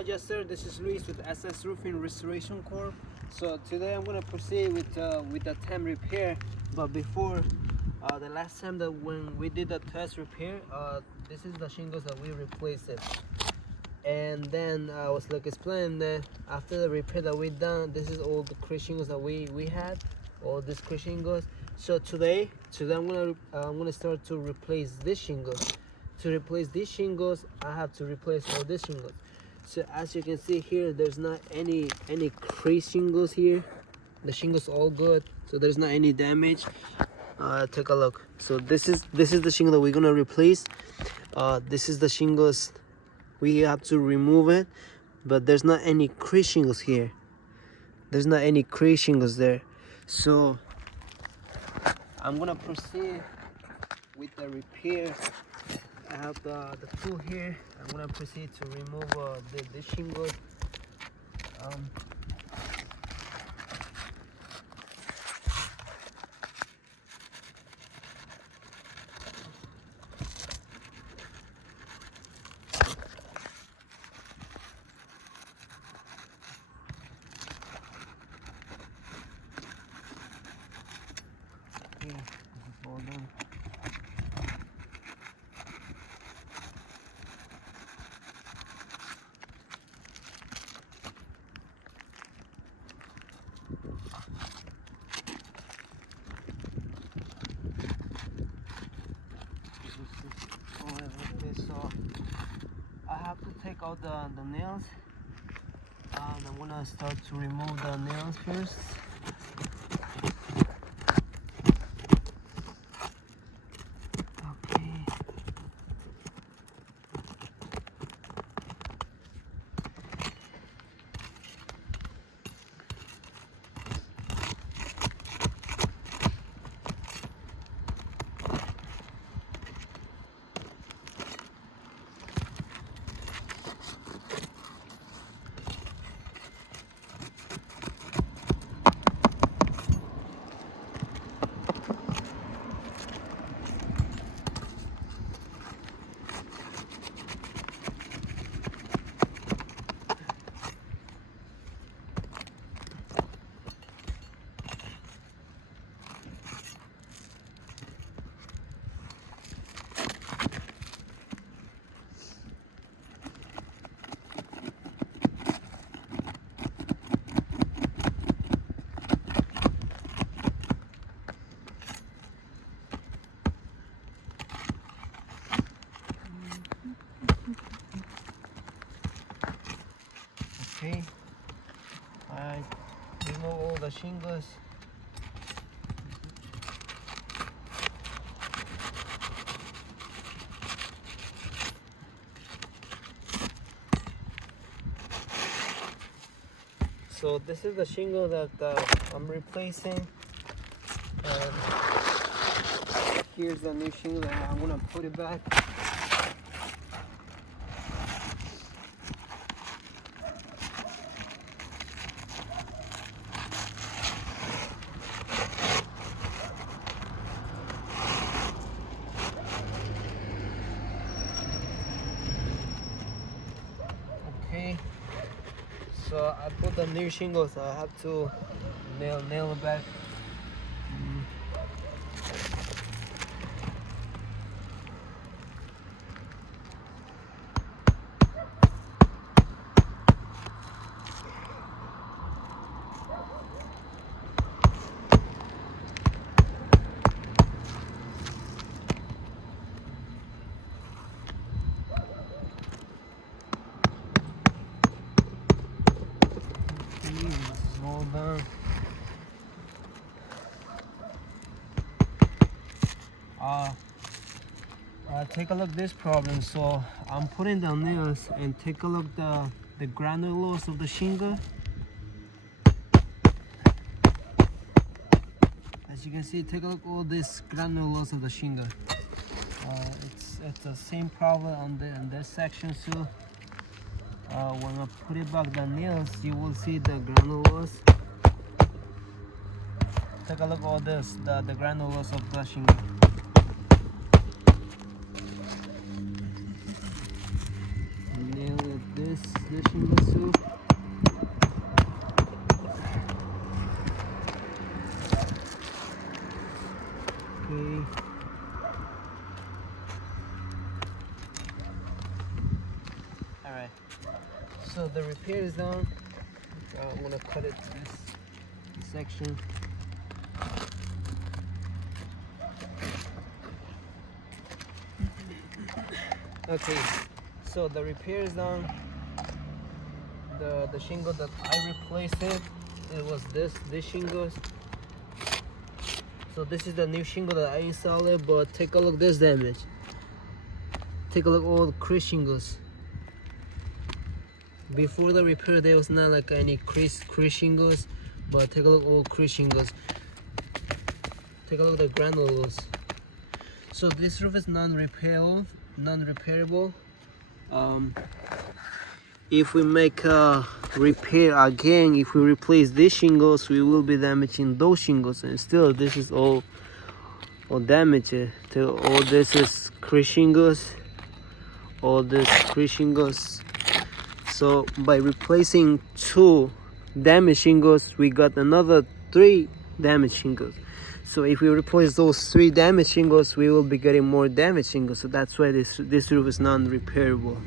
Adjuster. This is Luis with SS Roofing Restoration Corp. So today I'm gonna proceed with the Attemp repair. But before, the last time that when we did the test repair, this is the shingles that we replaced it. And then I was like explaining that after the repair that we done, this is all the crease shingles that we had, all these crease shingles. So today I'm gonna start to replace this shingles. To replace these shingles, I have to replace all these shingles. So as you can see here, there's not any crease shingles here. The shingles all good, so there's not any damage. Take a look. So this is the shingle that we're gonna replace. This is the shingles. We have to remove it, but there's not any crease shingles here. There's not any crease shingles there. So I'm gonna proceed with the repair. I have the tool here. I'm gonna proceed to remove the shingles. Okay, this is all done. So I have to take out the nails, and I'm gonna start to remove the nails first. Okay. Okay, I remove all the shingles. So this is the shingle that I'm replacing, and here's the new shingle that I'm gonna put it back. Okay, so I put the new shingles. I have to nail it back. All done. Take a look at this problem. So I'm putting the nails, and take a look the granules of the shingle. As you can see, take a look all these granules of the shingle. It's the same problem on this section too. When I put it back the nails, you will see the granules. Take a look at all this, the granules of the shingle. Nail it this the shingles too. Okay. Alright, so the repair is done. I'm gonna cut it this section. Okay, so the repair is done. The shingle that I replaced it was this shingles. So this is the new shingle that I installed it, but take a look this damage. Take a look all the crease shingles. Before the repair there was not like any crease shingles, but take a look all crease shingles. Take a look at the granules. So this roof is non-repairable. If we make a repair again, if we replace these shingles, we will be damaging those shingles, and still this is all damaged. All this is crease shingles, all this crease shingles. So by replacing 2 damaged shingles, we got another 3 damaged shingles. So if we replace those 3 damaged shingles, we will be getting more damaged shingles. So that's why this roof is non-repairable.